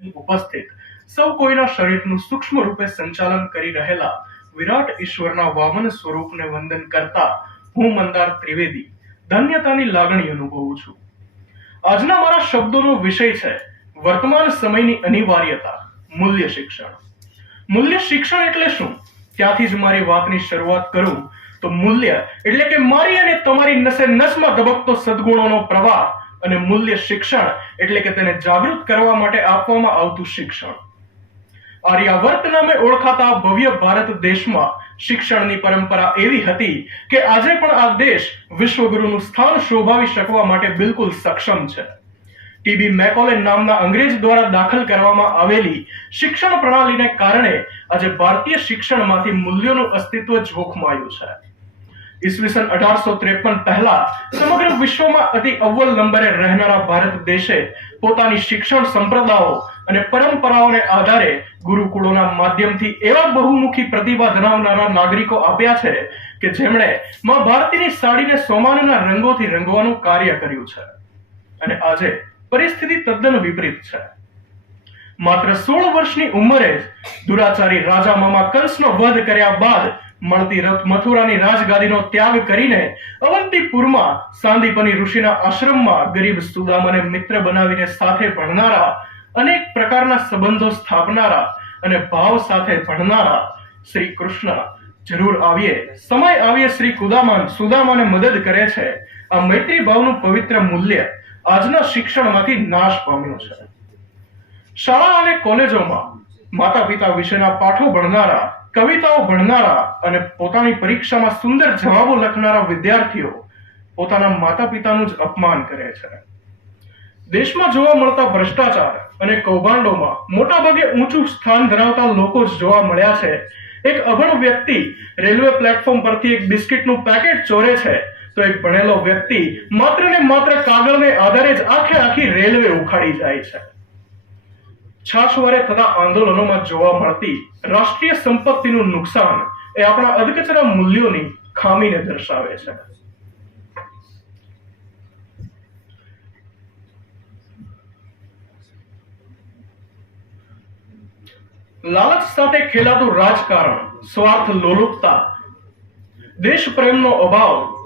ઉપસ્થિત. સૌ કોઈના શરીરનું સૂક્ષ્મ રૂપે સંચાલન કરી રહેલા વિરાટ ઈશ્વરના વામન સ્વરૂપને વંદન કરતા હું મંદાર ત્રિવેદી, ધન્યતાની લાગણી અનુભવું છું. આજના મારા શબ્દોનો વિષય છે વર્તમાન સમયની અનિવાર્યતા, મૂલ્ય શિક્ષણ. મૂલ્ય શિક્ષણ એટલે શું? ત્યાંથી જ મારી વાતની શરૂઆત કરું તો મૂલ્ય એટલે કે મારી અને તમારી નસે નસમાં ધબકતો સદગુણોનો પ્રવાહ અને મૂલ્ય શિક્ષણ એટલે કે તેને જાગૃત કરવા માટે આપવામાં આવતું શિક્ષણ. આર્યાવર્ત નામે ઓળખાતા ભવ્ય ભારત દેશમાં શિક્ષણની પરંપરા એવી હતી કે આજે પણ આ દેશ વિશ્વગુરુનું સ્થાન શોભાવી શકવા માટે બિલકુલ સક્ષમ છે. ટીબી મેકોલે નામના અંગ્રેજ દ્વારા દાખલ કરવામાં આવેલી શિક્ષણ પ્રણાલીને કારણે આજે ભારતીય શિક્ષણમાંથી મૂલ્યોનું અસ્તિત્વ જોખમાયું છે. ઈસવીસન અઢારસો ત્રેપન પહેલા સમગ્ર વિશ્વમાં અતિ અવ્વલ નંબરે રહેનારા ભારત દેશે પોતાની શિક્ષણ સંપ્રદાયો અને પરંપરાઓને આધારે ગુરુકુળોના માધ્યમથી એવા બહુમુખી પ્રતિભા ધરાવનારા નાગરિકો આપ્યા છે કે જેમણે માં ભારતીની સાડીને સોમાનના રંગોથી રંગવાનું કાર્ય કર્યું છે. અને આજે પરિસ્થિતિ તદ્દન વિપરીત છે. માત્ર સોળ વર્ષની ઉંમરે જ દુરાચારી રાજા મામા કંસનો વધ કર્યા બાદ મળતી રથ મથુરાની રાજગાદીનો ત્યાગ કરીને અવંતીપુરમાં સાંદીપની ઋષિના આશ્રમમાં ગરીબ સુદામાને મિત્ર બનાવીને સાથે ભણનારા, અનેક પ્રકારના સંબંધો સ્થાપનારા અને ભાવ સાથે ભણનારા શ્રી કૃષ્ણ જરૂર આવીએ. સમય આવીએ શ્રી કુદામાન. સુદામાને મદદ કરે છે. આ મૈત્રી ભાવનું પવિત્ર મૂલ્ય આજના શિક્ષણમાંથી નાશ પામ્યું છે. શાળા અને કોલેજોમાં માતા પિતા વિશેના પાઠો ભણનારા કવિતાઓ ભણનારા અને પોતાની પરીક્ષામાં સુંદર જવાબો લખનારા વિદ્યાર્થીઓ પોતાના માતા પિતાનું જ અપમાન કરે છે. દેશમાં જોવા મળતા ભ્રષ્ટાચાર અને કૌભાંડોમાં મોટાભાગે ઊંચું સ્થાન ધરાવતા લોકો જ જોવા મળ્યા છે. એક અભણ વ્યક્તિ રેલવે પ્લેટફોર્મ પરથી એક બિસ્કિટનું પેકેટ ચોરે છે, તો એક ભણેલો વ્યક્તિ માત્ર ને માત્ર કાગળને આધારે જ આખે આખી રેલવે ઉખાડી જાય છે. છાશવારે આંદોલનોમાં જોવા મળતી રાષ્ટ્રીય સંપત્તિનું નુકસાન એ આપણા અધકચરા મૂલ્યોની ખામીને દર્શાવે છે. લાલચ સાથે ખેલાતું રાજકારણ, સ્વાર્થ લોલુપતા દેશ પ્રેમનો અભાવ